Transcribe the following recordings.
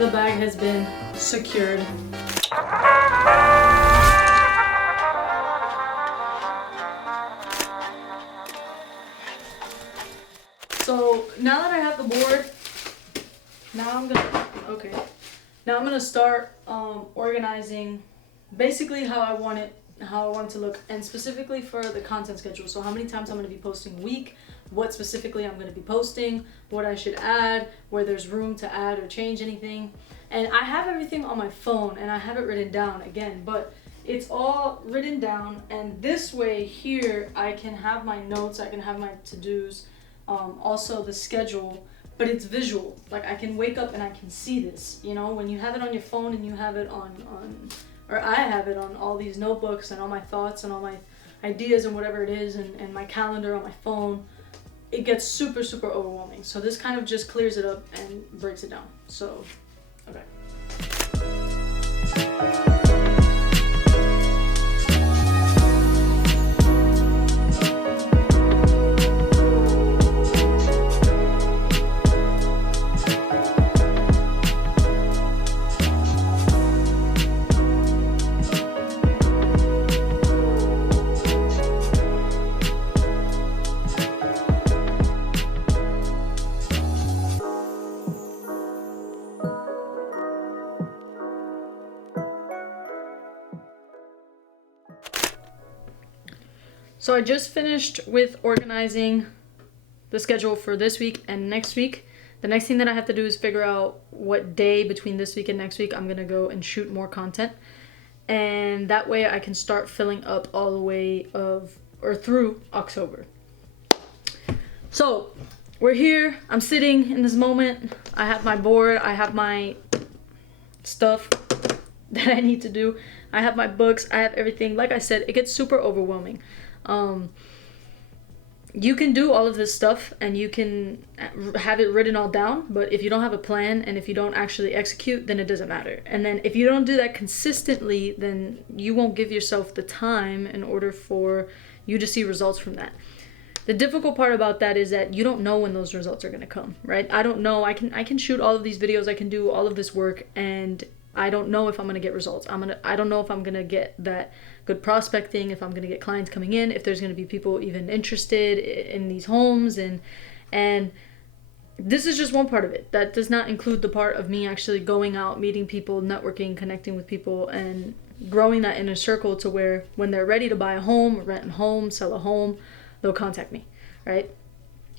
the bag has been secured. So now that I have the board, now I'm gonna start organizing basically how I want it to look, and specifically for the content schedule. So how many times I'm going to be posting a week, what specifically I'm going to be posting, what I should add, where there's room to add or change anything. And I have everything on my phone and I have it written down again, but it's all written down, and this way here I can have my notes, I can have my to-dos, also the schedule, but it's visual. Like I can wake up and I can see this, you know, when you have it on your phone and you have it on or I have it on all these notebooks and all my thoughts and all my ideas and whatever it is, and my calendar on my phone, it gets super, super overwhelming. So this kind of just clears it up and breaks it down. So, okay. So I just finished with organizing the schedule for this week and next week. The next thing that I have to do is figure out what day between this week and next week I'm gonna go and shoot more content. And that way I can start filling up all the way through October. So we're here, I'm sitting in this moment. I have my board, I have my stuff that I need to do. I have my books, I have everything. Like I said, it gets super overwhelming. You can do all of this stuff and you can have it written all down, but if you don't have a plan and if you don't actually execute, then it doesn't matter. And then if you don't do that consistently, then you won't give yourself the time in order for you to see results from that. The difficult part about that is that you don't know when those results are going to come, right? I don't know. I can shoot all of these videos, I can do all of this work, and I don't know if I'm going to get results. I don't know if I'm going to get that good prospecting, if I'm going to get clients coming in, if there's going to be people even interested in these homes, and this is just one part of it. That does not include the part of me actually going out, meeting people, networking, connecting with people, and growing that inner circle to where when they're ready to buy a home, rent a home, sell a home, they'll contact me, right?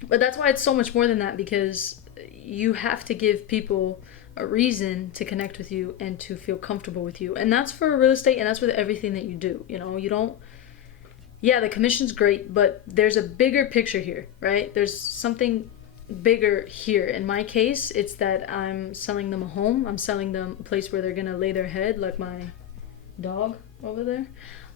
But that's why it's so much more than that, because you have to give people a reason to connect with you and to feel comfortable with you. And that's for real estate, and that's with everything that you do. You know, you don't, yeah, the commission's great, but there's a bigger picture here, right? There's something bigger here. In my case, it's that I'm selling them a home. I'm selling them a place where they're gonna lay their head, like my dog over there.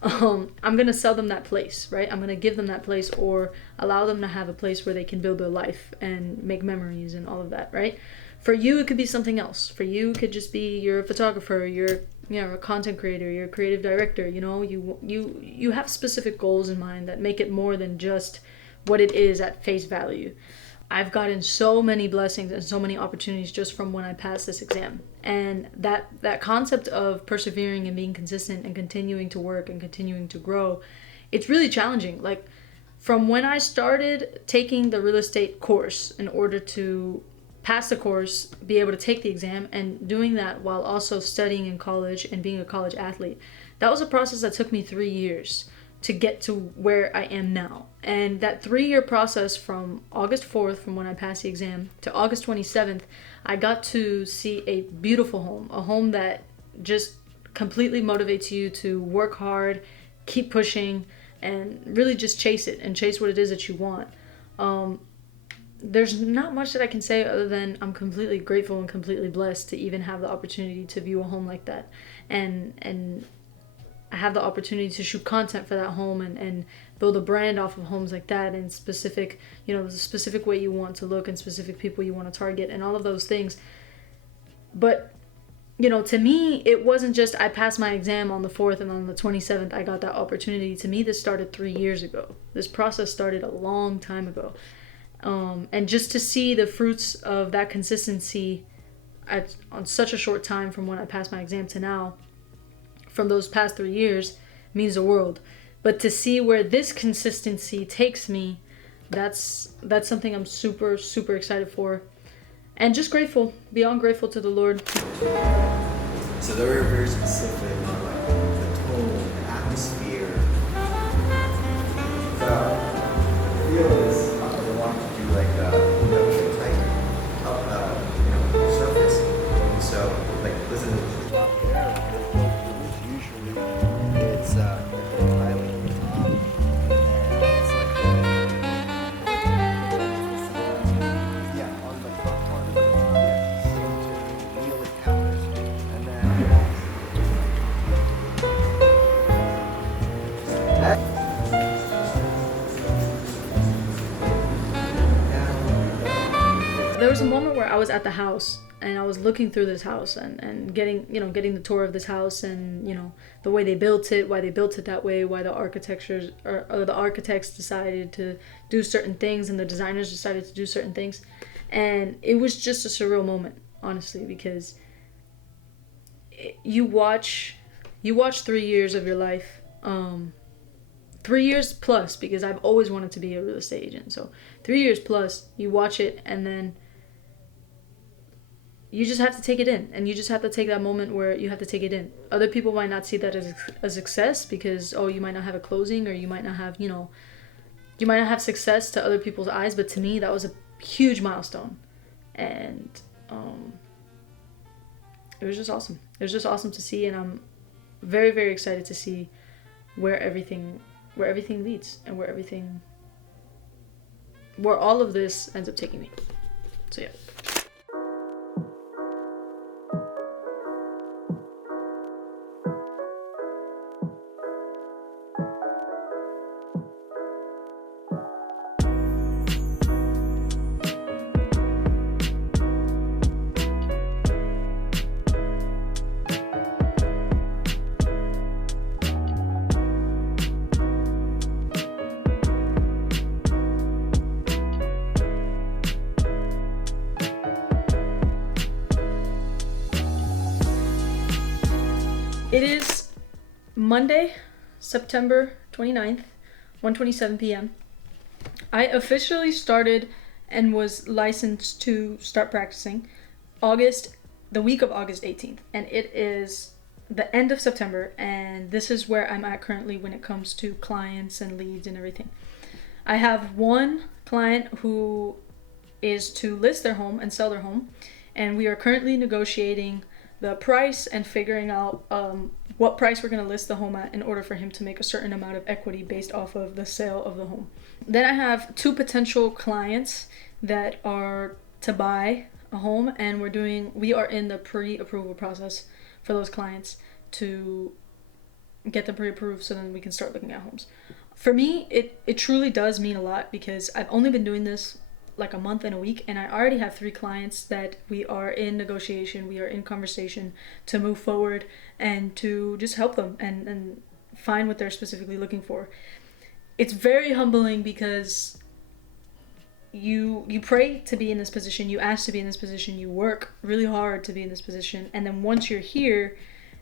I'm gonna sell them that place, right? I'm gonna give them that place, or allow them to have a place where they can build their life and make memories and all of that, right? For you, it could be something else. For you, it could just be you're a photographer, you're a content creator, you're a creative director. You know, you have specific goals in mind that make it more than just what it is at face value. I've gotten so many blessings and so many opportunities just from when I passed this exam. And that concept of persevering and being consistent and continuing to work and continuing to grow, it's really challenging. Like, from when I started taking the real estate course in order to pass the course, be able to take the exam, and doing that while also studying in college and being a college athlete, that was a process that took me 3 years to get to where I am now. And that 3-year process, from August 4th, from when I passed the exam, to August 27th, I got to see a beautiful home, a home that just completely motivates you to work hard, keep pushing, and really just chase it and chase what it is that you want. There's not much that I can say other than I'm completely grateful and completely blessed to even have the opportunity to view a home like that, and I have the opportunity to shoot content for that home and build a brand off of homes like that, and specific, the specific way you want to look and specific people you want to target and all of those things. But to me, it wasn't just I passed my exam on the 4th and on the 27th I got that opportunity. To me, this started 3 years ago. This process started a long time ago. And just to see the fruits of that consistency on such a short time from when I passed my exam to now, from those past 3 years, means the world. But to see where this consistency takes me, that's something I'm super, super excited for. And just grateful, beyond grateful to the Lord. So they were very specific on like the tone, the atmosphere. The feel is they want to do like a type surface. And so like this is top there. Usually it's highly on the top, and it's like yeah on the front part. Yeah, so to really counters, and then. There was a moment where I was at the house and I was looking through this house and getting the tour of this house, and the way they built it, why they built it that way, why the the architects decided to do certain things and the designers decided to do certain things. And it was just a surreal moment, honestly, because you watch 3 years of your life, 3 years plus, because I've always wanted to be a real estate agent. So 3 years plus, you watch it, and then you just have to take it in, and you just have to take that moment where you have to take it in. Other people might not see that as a success, because you might not have a closing, or you might not have you might not have success to other people's eyes, but to me that was a huge milestone. And it was just awesome. It was just awesome to see, and I'm very, very excited to see where everything leads, and where all of this ends up taking me. So yeah. It is Monday, September 29th, 1:27 p.m. I officially started and was licensed to start practicing the week of August 18th. And it is the end of September, and this is where I'm at currently when it comes to clients and leads and everything. I have one client who is to list their home and sell their home, and we are currently negotiating the price and figuring out what price we're going to list the home at in order for him to make a certain amount of equity based off of the sale of the home. Then I have two potential clients that are to buy a home, and we are in the pre-approval process for those clients to get them pre-approved so then we can start looking at homes. For me, it truly does mean a lot, because I've only been doing this like a month and a week, and I already have 3 clients that we are in negotiation, we are in conversation to move forward and to just help them and find what they're specifically looking for. It's very humbling, because you pray to be in this position, you ask to be in this position, you work really hard to be in this position, and then once you're here,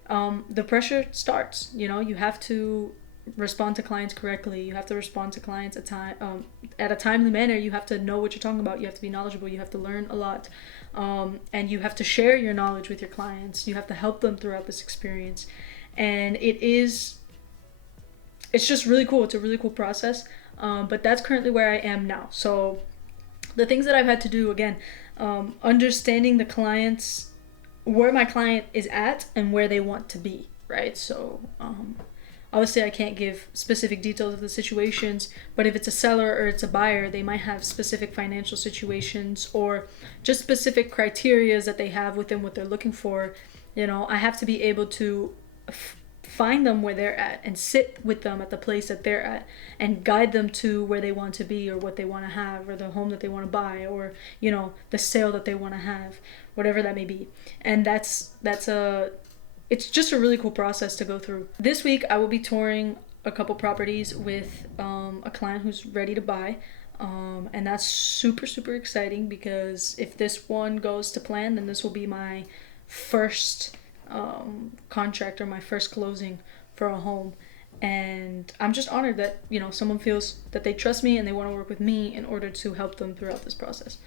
the pressure starts. You have to respond to clients correctly. You have to respond to clients at a timely manner. You have to know what you're talking about. You have to be knowledgeable. You have to learn a lot, and you have to share your knowledge with your clients. You have to help them throughout this experience, and it's just really cool. It's a really cool process, but that's currently where I am now. So the things that I've had to do, again, understanding the clients, where my client is at and where they want to be, right? So obviously, I can't give specific details of the situations, but if it's a seller or it's a buyer, they might have specific financial situations or just specific criteria that they have within what they're looking for. I have to be able to find them where they're at and sit with them at the place that they're at and guide them to where they want to be, or what they want to have, or the home that they want to buy, or the sale that they want to have, whatever that may be. And it's just a really cool process to go through. This week, I will be touring a couple properties with a client who's ready to buy. And that's super, super exciting, because if this one goes to plan, then this will be my first contract, or my first closing for a home. And I'm just honored that, someone feels that they trust me and they want to work with me in order to help them throughout this process.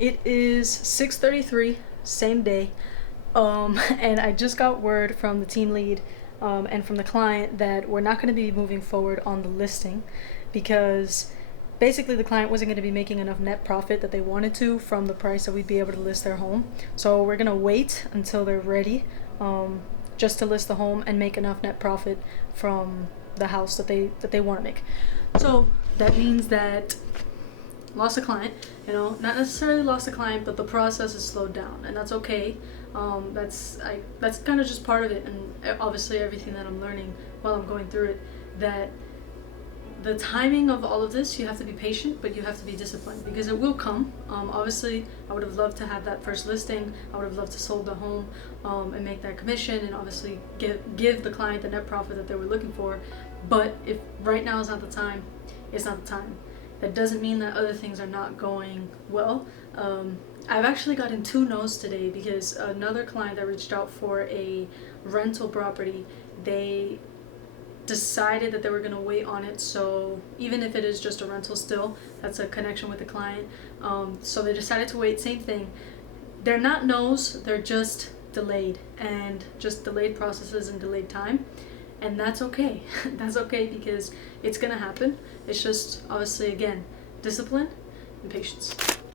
It is 6:33, same day, and I just got word from the team lead and from the client that we're not going to be moving forward on the listing, because basically the client wasn't going to be making enough net profit that they wanted to from the price that we'd be able to list their home. So we're going to wait until they're ready, just to list the home and make enough net profit from the house that they want to make. So that means that lost a client, not necessarily lost a client, but the process is slowed down, and that's okay. That's kind of just part of it, and obviously everything that I'm learning while I'm going through it, that the timing of all of this, you have to be patient, but you have to be disciplined, because it will come. Obviously, I would have loved to have that first listing. I would have loved to sold the home and make that commission, and obviously give the client the net profit that they were looking for. But if right now is not the time, it's not the time. That doesn't mean that other things are not going well. I've actually gotten 2 no's today, because another client that reached out for a rental property, they decided that they were going to wait on it. So even if it is just a rental, still that's a connection with the client. So they decided to wait. Same thing. They're not no's, they're just delayed, and just delayed processes and delayed time. And that's okay. That's okay, because it's gonna happen. It's just, obviously, again, discipline and patience.